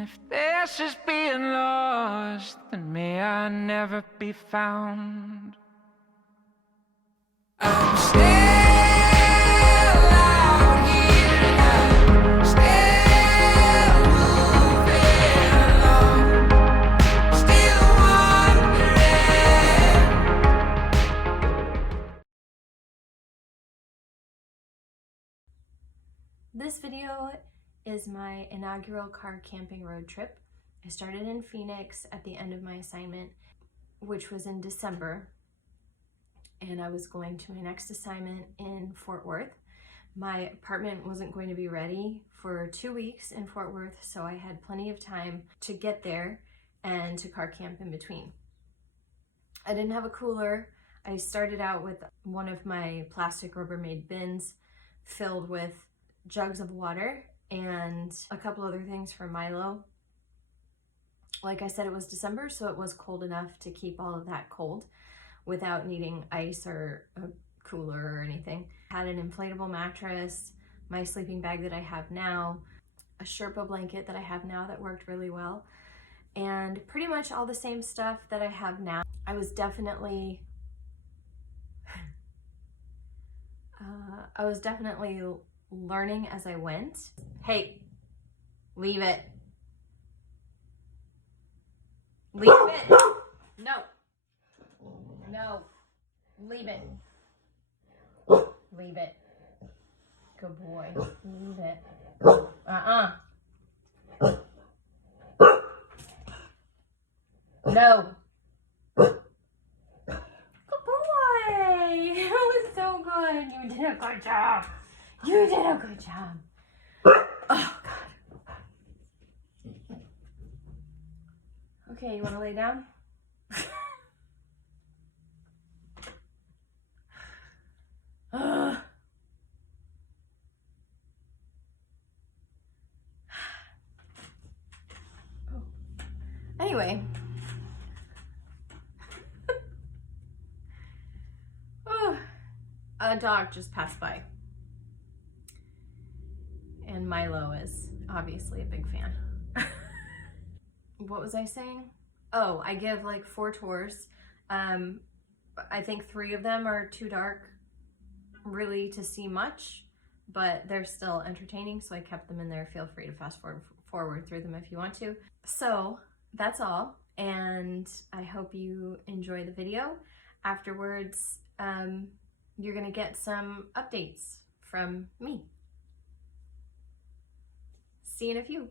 if this is being lost, then may I never be found. I'm still out here now, still moving along, still wondering. This video is my inaugural car camping road trip. I started in Phoenix at the end of my assignment, which was in December, and I was going to my next assignment in Fort Worth. My apartment wasn't going to be ready for 2 weeks in Fort Worth, so I had plenty of time to get there and to car camp in between. I didn't have a cooler. I started out with one of my plastic Rubbermaid bins filled with jugs of water and a couple other things for Milo. Like I said, it was December, so it was cold enough to keep all of that cold without needing ice or a cooler or anything. Had an inflatable mattress, my sleeping bag that I have now, a Sherpa blanket that I have now that worked really well, and pretty much all the same stuff that I have now. I was definitely learning as I went. Hey, leave it. Leave it. No. No. Leave it. Leave it. Good boy. Leave it. No. Good boy. That was so good. You did a good job. You did a good job. Oh, God. Okay, you want to lay down? Oh. Anyway. Oh. A dog just passed by. And Milo is obviously a big fan. What was I saying? Oh, I give like 4 tours. I think 3 of them are too dark really to see much, but they're still entertaining, so I kept them in there. Feel free to fast forward through them if you want to. So that's all, and I hope you enjoy the video. Afterwards, you're gonna get some updates from me. See you in a few.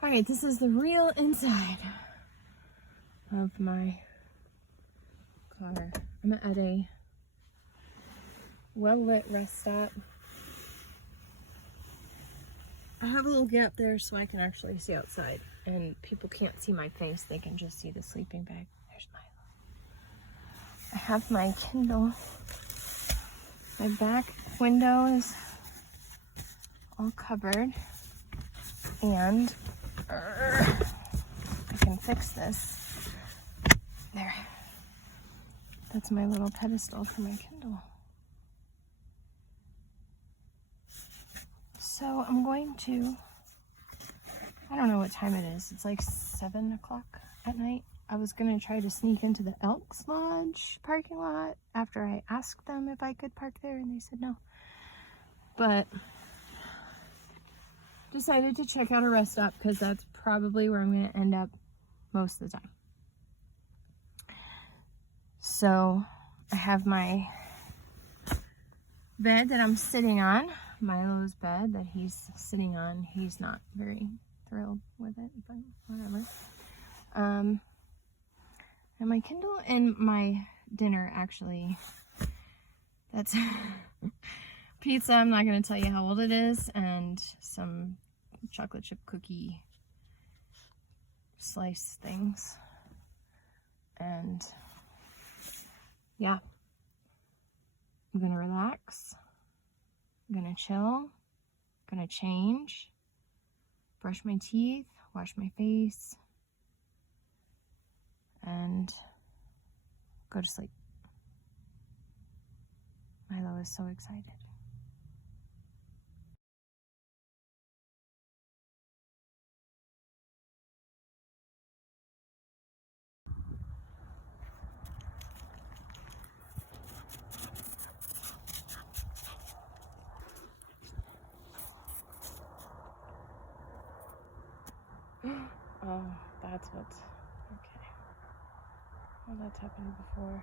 All right, this is the real inside of my car. I'm at a well-lit rest stop. I have a little gap there so I can actually see outside, and people can't see my face. They can just see the sleeping bag. There's Milo. I have my Kindle. My back window is all covered, and I can fix this. There. That's my little pedestal for my Kindle. So I'm going to, I don't know what time it is. It's like 7 o'clock at night. I was going to try to sneak into the Elks Lodge parking lot after I asked them if I could park there, and they said no. But decided to check out a rest stop because that's probably where I'm going to end up most of the time. So I have my bed that I'm sitting on, Milo's bed that he's sitting on. He's not very thrilled with it, but whatever. And my Kindle and my dinner actually That's pizza. I'm not going to tell you how old it is, and some chocolate chip cookie slice things. And yeah, I'm going to relax. I'm going to chill. I'm going to change, brush my teeth, wash my face, and go to sleep. Milo is so excited. Oh, that's what's okay. Well, that's happened before.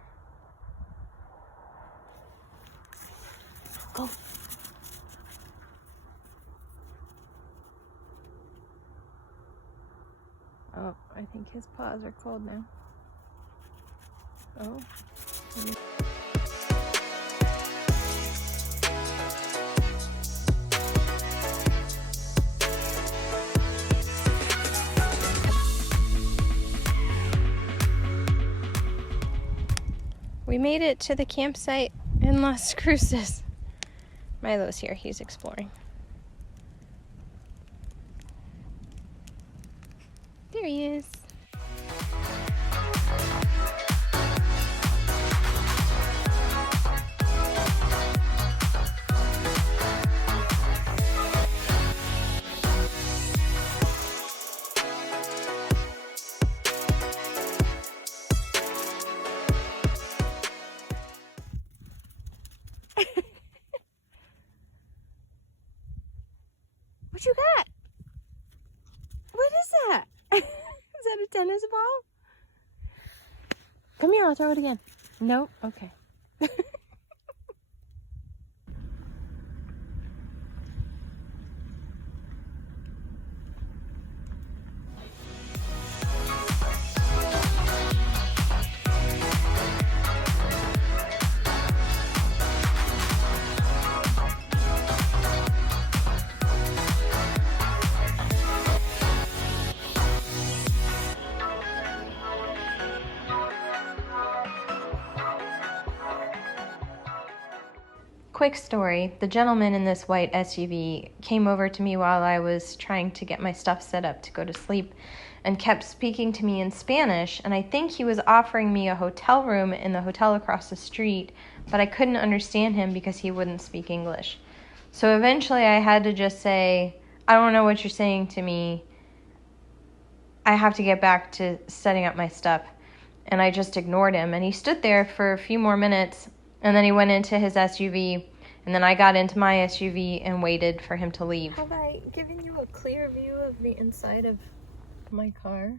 Go. Oh, I think his paws are cold now. Oh. We made it to the campsite in Las Cruces. Milo's here, he's exploring. There he is. What you got? What is that? Is that a tennis ball? Come here, I'll throw it again. No? Okay. Quick story, the gentleman in this white SUV came over to me while I was trying to get my stuff set up to go to sleep and kept speaking to me in Spanish, and I think he was offering me a hotel room in the hotel across the street, but I couldn't understand him because he wouldn't speak English. So eventually I had to just say, I don't know what you're saying to me. I have to get back to setting up my stuff. And I just ignored him, and he stood there for a few more minutes. And then he went into his SUV, and then I got into my SUV and waited for him to leave. Have I given you a clear view of the inside of my car?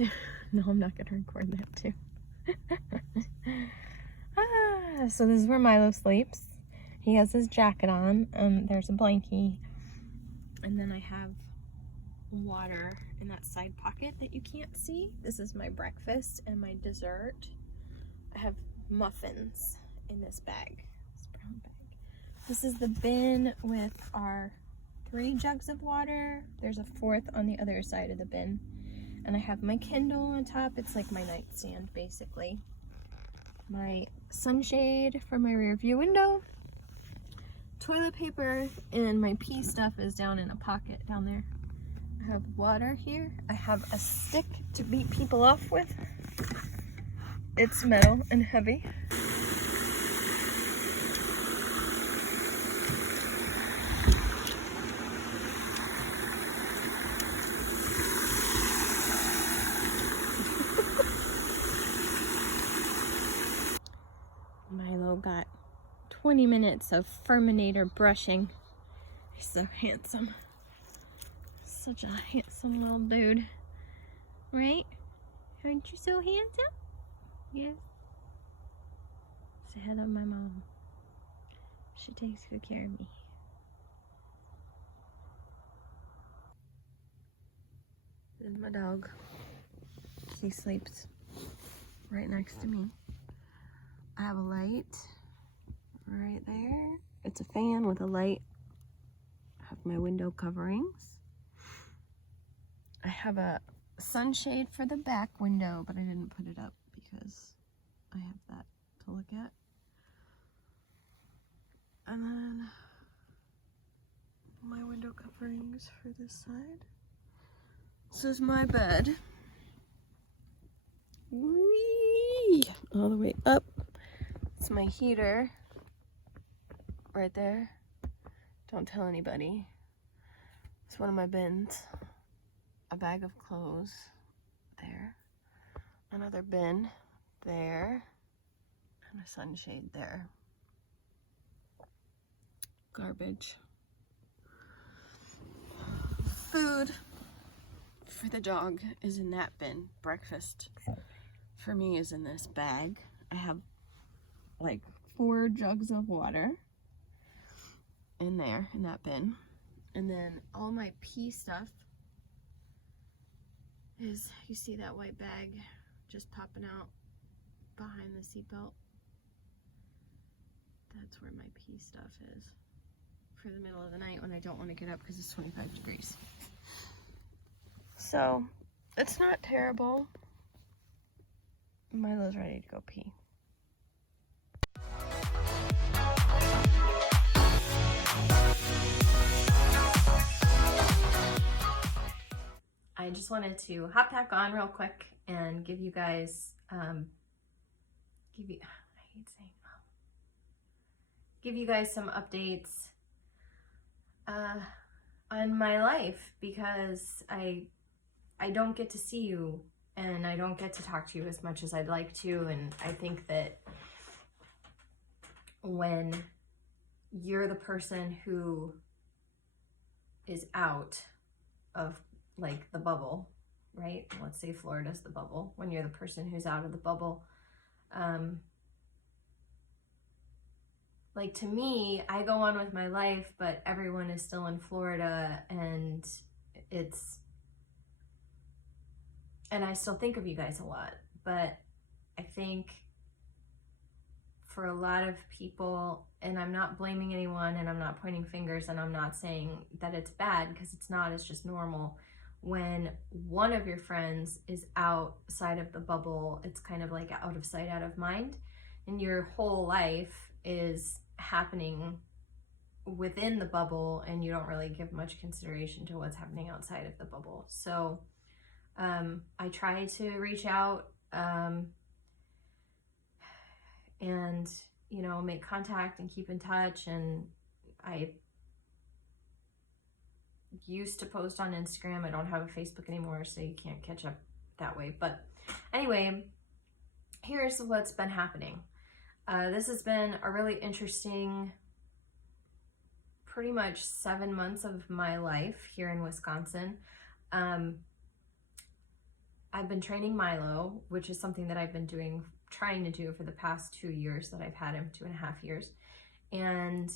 No, I'm not going to record that too. So this is where Milo sleeps. He has his jacket on. There's a blankie. And then I have water in that side pocket that you can't see. This is my breakfast and my dessert. I have muffins in this bag, this brown bag. This is the bin with our 3 jugs of water. There's a 4th on the other side of the bin. And I have my Kindle on top. It's like my nightstand, basically. My sunshade for my rear view window. Toilet paper and my pee stuff is down in a pocket down there. I have water here. I have a stick to beat people off with. It's metal and heavy. Milo got 20 minutes of Furminator brushing. He's so handsome. Such a handsome little dude. Right? Aren't you so handsome? Yes. Say hello to my mom. She takes good care of me. This is my dog. He sleeps right next to me. I have a light right there. It's a fan with a light. I have my window coverings. I have a sunshade for the back window, but I didn't put it up because I have that to look at. And then my window coverings for this side. This is my bed. Whee! All the way up. It's my heater right there. Don't tell anybody. It's one of my bins. A bag of clothes there. Another bin there. And a sunshade there. Garbage. Food for the dog is in that bin. Breakfast for me is in this bag. I have like 4 jugs of water in there, in that bin. And then all my pee stuff is, you see that white bag just popping out behind the seatbelt? That's where my pee stuff is for the middle of the night when I don't want to get up because it's 25 degrees. So, it's not terrible. Milo's ready to go pee. I just wanted to hop back on real quick and give you guys, give you guys some updates on my life, because I don't get to see you and I don't get to talk to you as much as I'd like to. And I think that when you're the person who is out of like the bubble, right? Let's say Florida's the bubble. When you're the person who's out of the bubble, like to me, I go on with my life, but everyone is still in Florida, and I still think of you guys a lot. But I think for a lot of people, and I'm not blaming anyone and I'm not pointing fingers and I'm not saying that it's bad, because it's not, it's just normal. When one of your friends is outside of the bubble, it's kind of like out of sight, out of mind, and your whole life is happening within the bubble and you don't really give much consideration to what's happening outside of the bubble. So I try to reach out and, you know, make contact and keep in touch. And I used to post on Instagram. I don't have a Facebook anymore, so you can't catch up that way. But anyway, here's what's been happening. This has been a really interesting, pretty much 7 months of my life here in Wisconsin. I've been training Milo, which is something that I've been trying to do for the past 2 years that I've had him, 2.5 years. And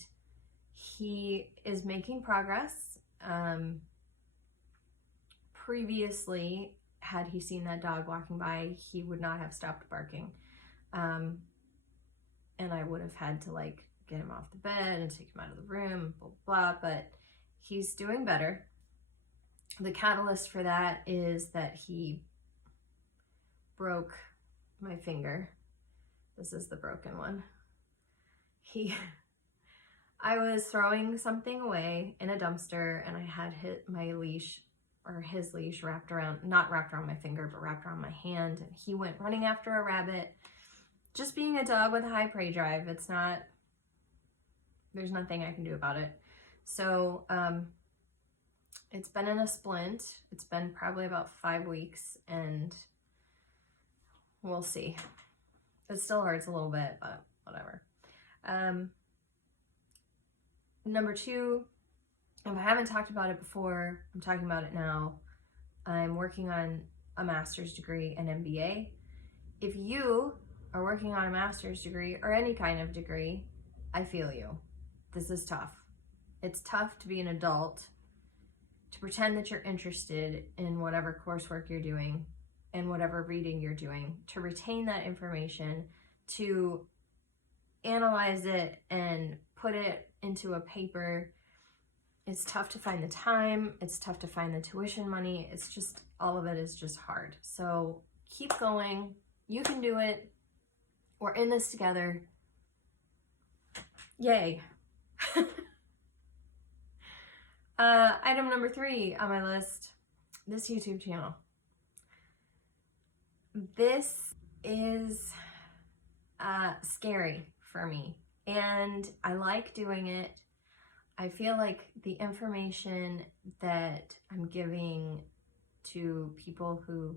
he is making progress. Previously, had he seen that dog walking by, he would not have stopped barking. And I would have had to like get him off the bed and take him out of the room, blah, blah, but he's doing better. The catalyst for that is that he broke my finger. This is the broken one. I was throwing something away in a dumpster and I had my leash, or his leash, not wrapped around my finger, but wrapped around my hand. And he went running after a rabbit. Just being a dog with a high prey drive, there's nothing I can do about it. So it's been in a splint. It's been probably about 5 weeks, and we'll see. It still hurts a little bit, but whatever. Number 2, if I haven't talked about it before, I'm talking about it now. I'm working on a master's degree, an MBA. If you are working on a master's degree or any kind of degree, I feel you. This is tough. It's tough to be an adult, to pretend that you're interested in whatever coursework you're doing and whatever reading you're doing, to retain that information, to analyze it and put it into a paper. It's tough to find the time. It's tough to find the tuition money. It's just, all of it is just hard. So keep going. You can do it. We're in this together. Yay. Item number 3 on my list, this YouTube channel. This is scary for me, and I like doing it. I feel like the information that I'm giving to people who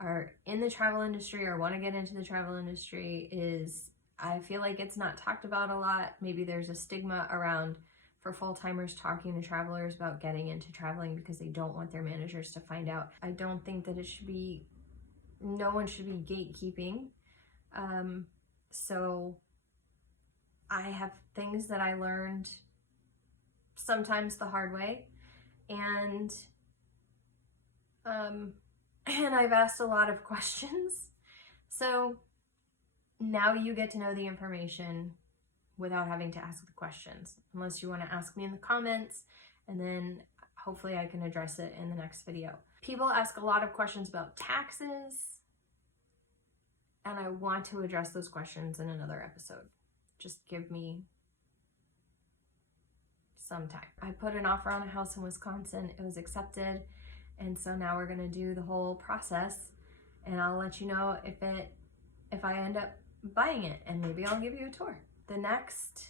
are in the travel industry or want to get into the travel industry is, I feel like it's not talked about a lot. Maybe there's a stigma around for full-timers talking to travelers about getting into traveling because they don't want their managers to find out. I don't think that it should be, no one should be gatekeeping. So I have things that I learned sometimes the hard way, and I've asked a lot of questions. So now you get to know the information without having to ask the questions, unless you want to ask me in the comments, and then hopefully I can address it in the next video. People ask a lot of questions about taxes, and I want to address those questions in another episode. Just give me some time. I put an offer on a house in Wisconsin. It was accepted, and so now we're gonna do the whole process, and I'll let you know if I end up buying it, and maybe I'll give you a tour. The next,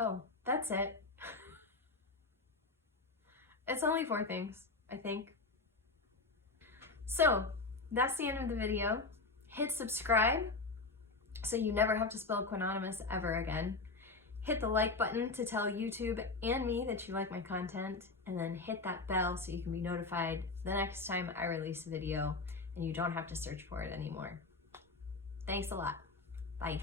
oh, that's it. It's only 4 things, I think. So that's the end of the video. Hit subscribe so you never have to spell Quinonymous ever again. Hit the like button to tell YouTube and me that you like my content, and then hit that bell so you can be notified the next time I release a video and you don't have to search for it anymore. Thanks a lot. Bye.